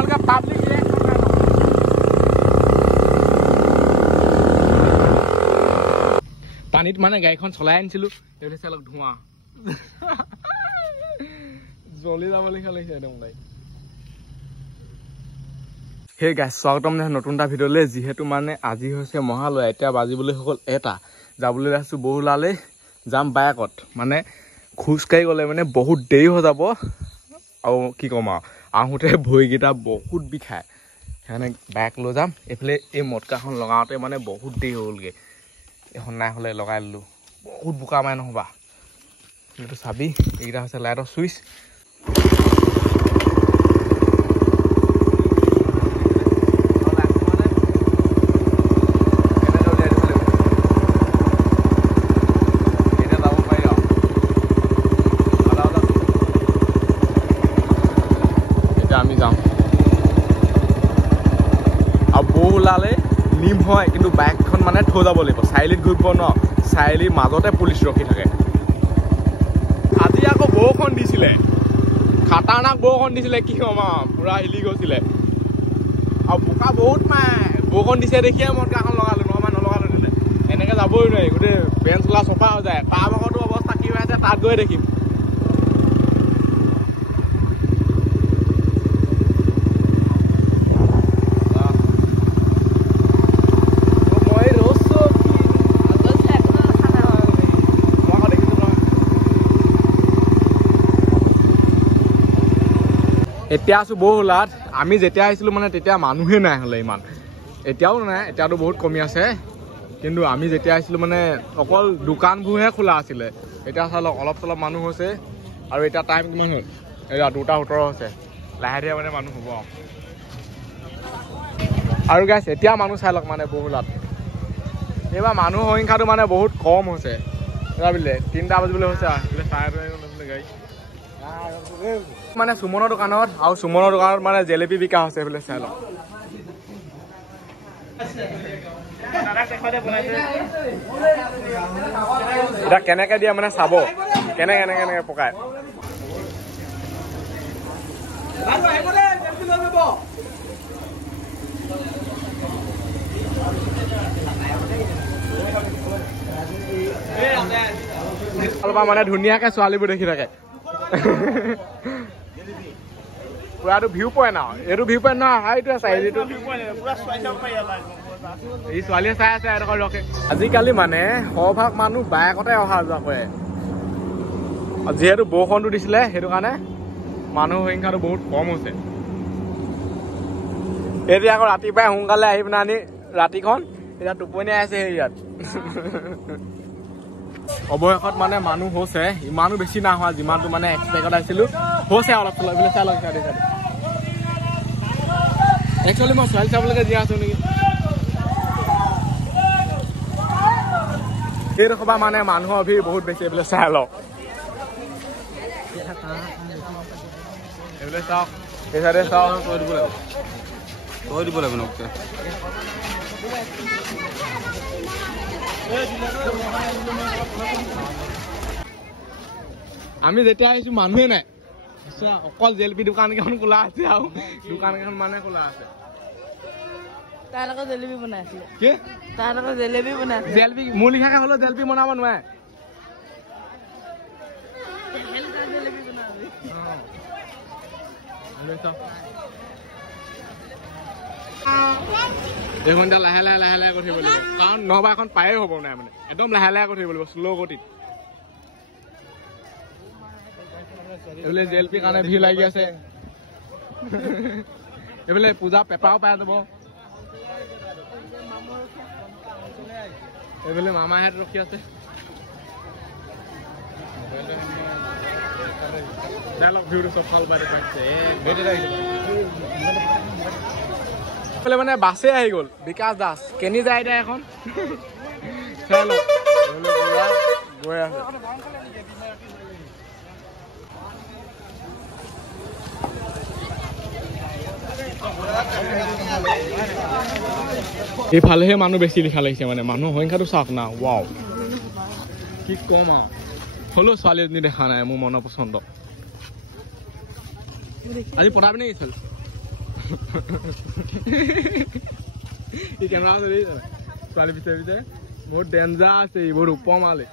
আপোনালোকে পাব্লিক পানীত মানে গাড়ীখন চলাই আনিছিলোঁ অলপ ধোঁৱা জ্বলি যাব লিখা লাগিছে একদম গাড়ী সেই গাইজ স্বাগতম নতুন এটা ভিডিঅ'লৈ যিহেতু মানে আজি হৈছে মহালয়া এতিয়া বাজিবলৈ হৈ গ'ল এটা যাবলৈ আছোঁ বহুলালে যাম বাইকত মানে খোজকাঢ়ি গ'লে মানে বহুত দেৰি হৈ যাব আৰু কি ক'ম আৰু আহোঁতে ভৰিকেইটা বহুত বিষায় সেইকাৰণে বাইক লৈ যাম এইফালে এই মটকাখন লগাওঁতে মানে বহুত দেৰি হ'লগৈ এখন নাই হ'লে লগাই ল'লোঁ বহুত বোকা মাৰে নহ'বা এইটো চাবি এইকেইটা হৈছে লাইটৰ চুইচ আমি যাওঁ আৰু বৌ ওলালে নিম হয় কিন্তু বাইকখন মানে থৈ যাব লাগিব চাৰিআলিত ঘূৰিব ন চাৰিআলিৰ মাজতে পুলিচ ৰখি থাকে আজি আকৌ বৰষুণ দিছিলে খাতাৰনাক বৰষুণ দিছিলে কি ক'ম আৰু পূৰা হিলি গৈছিলে আৰু বোকা বহুত মাৰে বৰষুণ দিছে দেখিয়ে মটকাখন লগালোঁ নহ'বা নলগালোঁ তেনে এনেকৈ যাবই নোৱাৰি গোটেই বেঞ্চ চলা চফা হৈ যায় তাৰ ভাগতো অৱস্থা কি হৈ আছে তাত গৈ দেখিম এতিয়া আছোঁ বহুলাত আমি যেতিয়া আহিছিলোঁ মানে তেতিয়া মানুহে নাই হ'লে ইমান এতিয়াও নাই এতিয়াতো বহুত কমি আছে কিন্তু আমি যেতিয়া আহিছিলোঁ মানে অকল দোকানবোৰহে খোলা আছিলে এতিয়া চালক অলপ চলপ মানুহ হৈছে আৰু এতিয়া টাইম কিমান হ'ল এতিয়া 2:17 হৈছে লাহে ধীৰে মানে মানুহ হ'ব আৰু গাইছ এতিয়া মানুহ চাই লওক মানে বহুলাত এইবাৰ মানুহ সংখ্যাটো মানে বহুত কম হৈছে বোলে 3টা বাজিবলৈ হৈছে বোলে চাৰে গাড়ী মানে সুমনৰ দোকানত আৰু সুমনৰ দোকানত মানে জেলেপি বিকা হৈছে বোলে চাই লওক এতিয়া কেনেকে দিয়ে মানে চাব কেনেকে পকায় মানে ধুনীয়াকে ছোৱালীবোৰ দেখি থাকে পুৰাটো ভিউ পইণ্ট আৰু এইটো ভিউ পইণ্ট নহয় এইটো চাৰিআলিটো এই ছোৱালীয়ে চাই আছে এডোখৰ ৰখে আজিকালি মানে সৰভাগ মানুহ বাইকতে অহা যোৱা কৰে যিহেতু বৰষুণটো দিছিলে সেইটো কাৰণে মানুহ সংখ্যাটো বহুত কম হৈছে এতিয়া আকৌ ৰাতিপুৱাই সোনকালে আহি পিনে আনি ৰাতিখন এতিয়া টোপনি আছে সেই ইয়াত অৱশেষত মানে মানুহ হৈছে ইমানো বেছি না হোৱা যিমানটো মানে এক্সপেক্ট আহিছিলোঁ হৈছে অলপ চলপ এইবিলাক চাই লওক একচুৱেলি মই ছোৱালী চাবলৈকে দিয়া আছোঁ নেকি সেইডোখৰ পৰা মানে মানুহৰ ভিৰ বহুত বেছি এইবিলাক চাই লওক এইবিলাক চাওক এই চাইডে চাওক থৈ দিব লাগিব আমি যেতিয়া আহিছো মানুহে নাই অকল জেলেপি দোকান কেইখন খোলা আছে আৰু দোকান কেইখন মানে খোলা আছে তাৰ লগত জেলেপি বনাইছিলে কি তাৰ লগত জেলেপি বনাইছিলে জেলেপি মোৰ লিখাকে হ'লেও জেলেপি বনাব নোৱাৰে এইখন এতিয়া লাহে লাহে কৰি থাকিব লাগিব কাৰণ নহবা এখন পায়ে হ'ব নাই মানে একদম লাহে কৰি থাকিব লাগিব শ্ল' গতিত এইফালে জেলেপি কাৰণে ভিৰ লাগি আছে এইফালে পূজা পেপাৰো পাই যাব এইফালে মামাহঁত ৰখি আছে মানে বাছে আহি গ'ল বিকাশ দাস কেনি যায় এতিয়া এখন গৈ আছে এইফালেহে মানুহ বেছি লিখা লাগিছে মানে মানুহৰ সংখ্যাটো চাওক না ৱাও কি কম আৰু হ'লেও ছোৱালী এজনী দেখা নাই মোৰ মনৰ পচন্দ আজি পঠাবি নেকি ছোৱালী এই কেমেৰা আছে দেই ছোৱালী পিছে পিছে বহুত ডেঞ্জাৰ আছে বহুত উপমালে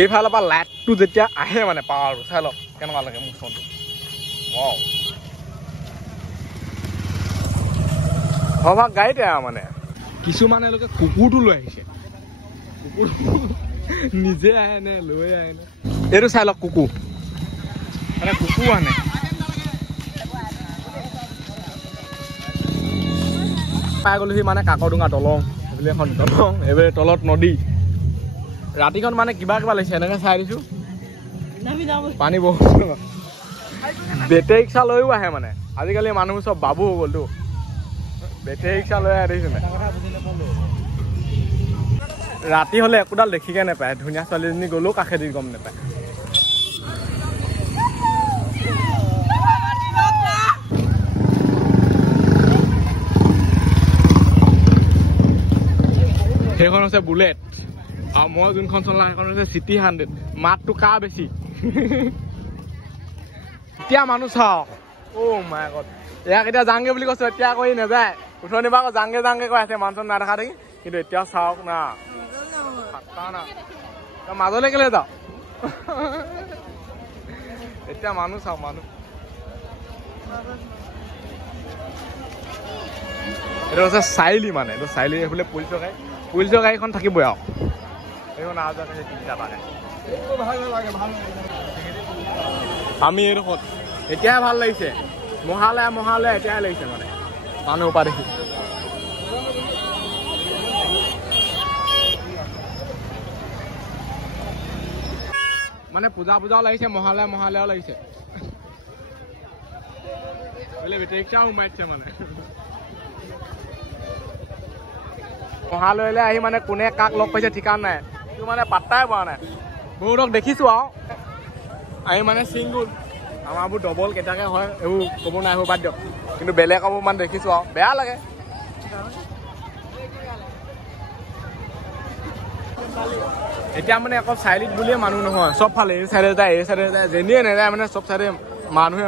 এইফালৰ পৰা লাইটটো যেতিয়া আহে মানে পাৱাৰটো চাই লওক কেনেকুৱা লাগে মোৰ ফোনটো ভবা গাড়ীতে মানে কিছুমানে লোকে কুকুৰটো লৈ আহিছে কুকুৰ নিজে আহে নে লৈ আহে নে এইটো চাই লওক কুকুৰ মানে কুকুৰ আনে পাই গ'লোহি মানে কাকডোঙা দলং এইফালে এখন দলং এইফালে তলত নদী ৰাতিখন মানে কিবা কিবা লাগিছে এনেকে চাই দিছো পানী বহুত বেটেৰী ৰিক্সা লৈও আহে মানে আজিকালি মানুহ চব বাবু হৈ গ'লতো বেটেৰী ৰিক্সা লৈ আহে দেখিছো ৰাতি হলে একোডাল দেখিকে নাপায় ধুনীয়া ছোৱালীজনী গ'লেও কাষেদি গম নাপায় সেইখন হৈছে বুলেট আৰু মই যোনখন চলা সেইখন হৈছে চিটি 100 মাতটো কা বেছি এতিয়া মানুহ চাওক মাই গড ইয়াক এতিয়া যাংগে বুলি কৈছো এতিয়া কৈ নাযায় উঠনি বা যাংগে যাংগে কৈ আছে মানুহ নাদেখা দেখি কিন্তু এতিয়া চাওক না মাজলৈ কেলে যাও এতিয়া মানুহ চাওক মানুহ এইটো হৈছে চাৰিলি মানে এইটো চাৰিলি এইফালে পুলিচৰ গাড়ীখন থাকিবই আৰু এইখন অহা যোৱা তিনিটা লাগে আমি এইডোখৰত এতিয়াহে ভাল লাগিছে মহালয়া এতিয়াহে লাগিছে মানে মানুহ পৰা দেখি মানে পূজাও লাগিছে মহালয়াও লাগিছে বেটেৰী ৰিক্সাও সোমাইছে মানে মহালয়লৈ আহি মানে কোনে কাক লগ পাইছে ঠিকান নাই কিন্তু মানে পাত্তাই পোৱা নাই বহুতক দেখিছো আৰু আমি মানে চিংগুল আমাৰবোৰ ডবল কেইটাকে হয় এইবোৰ ক'ব নাই এইবোৰ বাদ দিয়ক কিন্তু বেলেগ কাপোৰ মানে দেখিছো আৰু বেয়া লাগে এতিয়া মানে অকল চাৰিআলিত বুলিয়ে মানুহ নহয় চব ফালে এই চাইডে যায় যেনিয়ে নাযায় মানে চব চাইডে মানুহ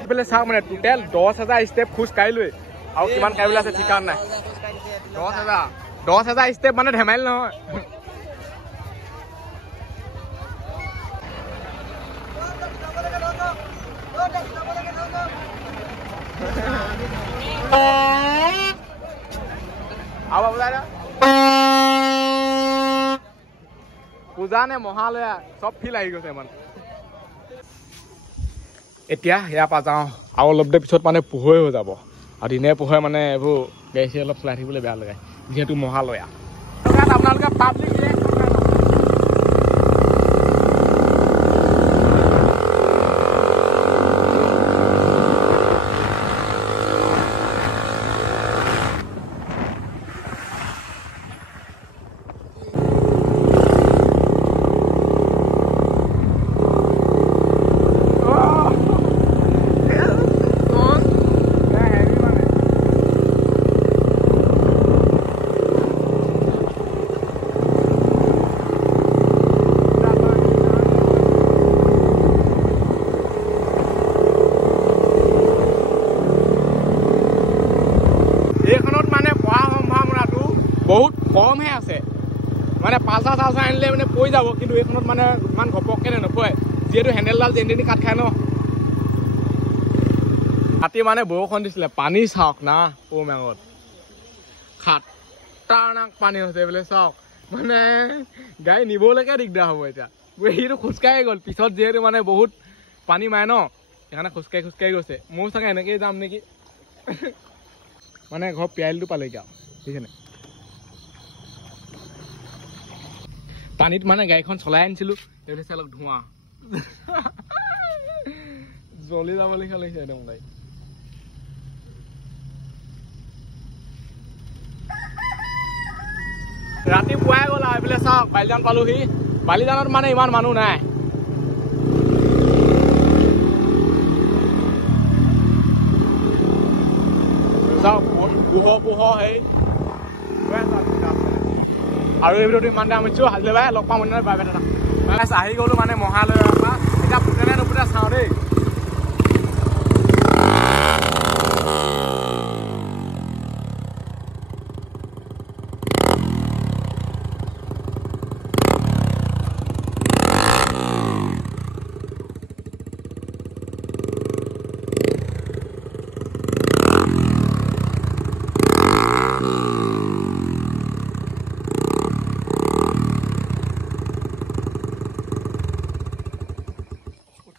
এইফালে চাওক মানে টোটেল 10,000 ষ্টেপ খোজ কাঢ়ি লৈ আৰু কিমান কাঢ়িবলৈ আছে ঠিকান নাই 10,000 ষ্টেপ মানে ধেমালি নহয় পূজা নে মহালয়া চব ফিল আহি গৈছে মানে এতিয়া ইয়াৰ পৰা যাওঁ আৰু অলপ দেৰি পিছত মানে পোহৰে হৈ যাব আৰু দিনে পোহৰে মানে এইবোৰ গাড়ী অলপ চলাই থাকিবলৈ বেয়া লাগে যিহেতু মহালয়া আপোনালোকে পাব্লিক বহুত কমহে আছে মানে পালচা আনিলে মানে পৰি যাব কিন্তু এইখনত মানে ইমান ঘপককৈ নপৰে যিহেতু হেণ্ডেলডাল যেনি কাট খায় ন ৰাতি মানে বৰষুণ দিছিলে পানী চাওক না মেঙত খাটাৰনাক পানী হৈছে বোলে চাওক মানে গাড়ী নিবলৈকে দিগদাৰ হ'ব এতিয়া সিটো খোজকাঢ়ি গ'ল পিছত যিহেতু মানে বহুত পানী মাৰে ন সেইকাৰণে খোজকাঢ়ি গৈছে মোৰ চাগে এনেকৈয়ে যাম নেকি মানে ঘৰ পিয়ালিটো পালেগৈ আৰু সেইখিনি পানীত মানে গাড়ীখন চলাই আনিছিলো এইফালে চাই অলপ ধোঁৱা জ্বলি যাব লিখা লাগিছে একদম গাড়ী ৰাতিপুৱাই গ'ল আৰু এইফালে চাওক বালিজান পালোহি বালিজানত মানে ইমান মানুহ নাই চাওক পোহৰ হেৰি আৰু এই ভিডিঅ'টো ইমান দাম আনিছোঁ হাজিৰা বাই লগ পাম বাই বাই আহি গ'লো মানে মহালয়ৰ পৰা এতিয়া ফুটেনে নুফুটে চাওঁ দেই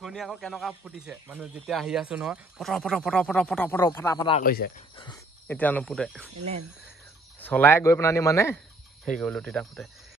উঠনি আকৌ কেনেকুৱা ফুটিছে মানে যেতিয়া আহি আছো নহয় ফটৰ ফটা কৰিছে এতিয়া নুফুটে চলাই গৈ পেলানি মানে হেৰি কৰিলো তেতিয়া ফুটে